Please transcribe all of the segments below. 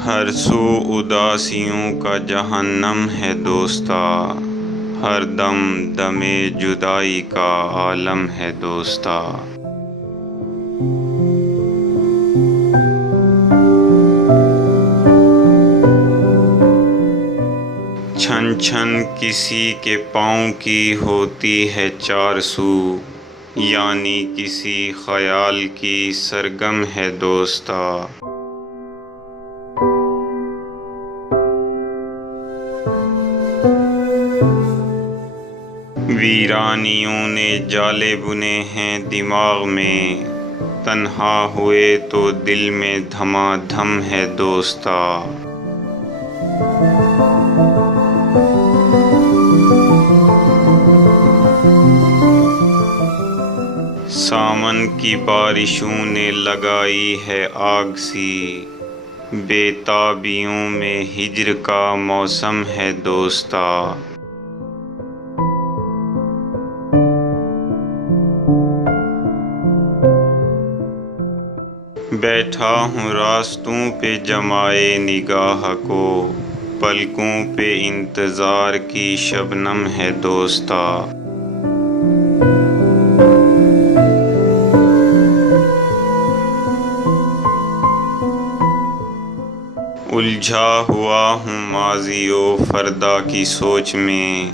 हर सू उदासियों का जहन्नम है दोस्ता, हर दम दमे जुदाई का आलम है दोस्ता। छन छन किसी के पाँव की होती है चार सू, यानी किसी ख्याल की सरगम है दोस्ता। वीरानियों ने जाले बुने हैं दिमाग में, तन्हा हुए तो दिल में धमाधम है दोस्ता। सावन की बारिशों ने लगाई है आग सी, बेताबियों में हिज्र का मौसम है दोस्ता। बैठा हूँ रास्तों पे जमाए निगाह को, पलकों पे इंतज़ार की शबनम है दोस्ता। उलझा हुआ हूँ माज़ियो फ़रदा की सोच में,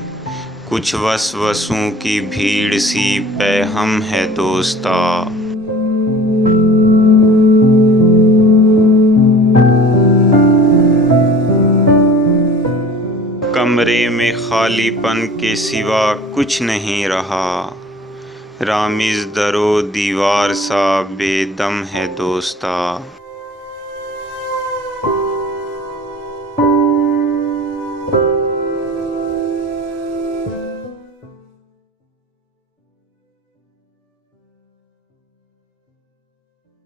कुछ वसवसों की भीड़ सी पैहम है दोस्ता। कमरे में खालीपन के सिवा कुछ नहीं रहा, रामिज़ दरो दीवार सा बेदम है दोस्ता।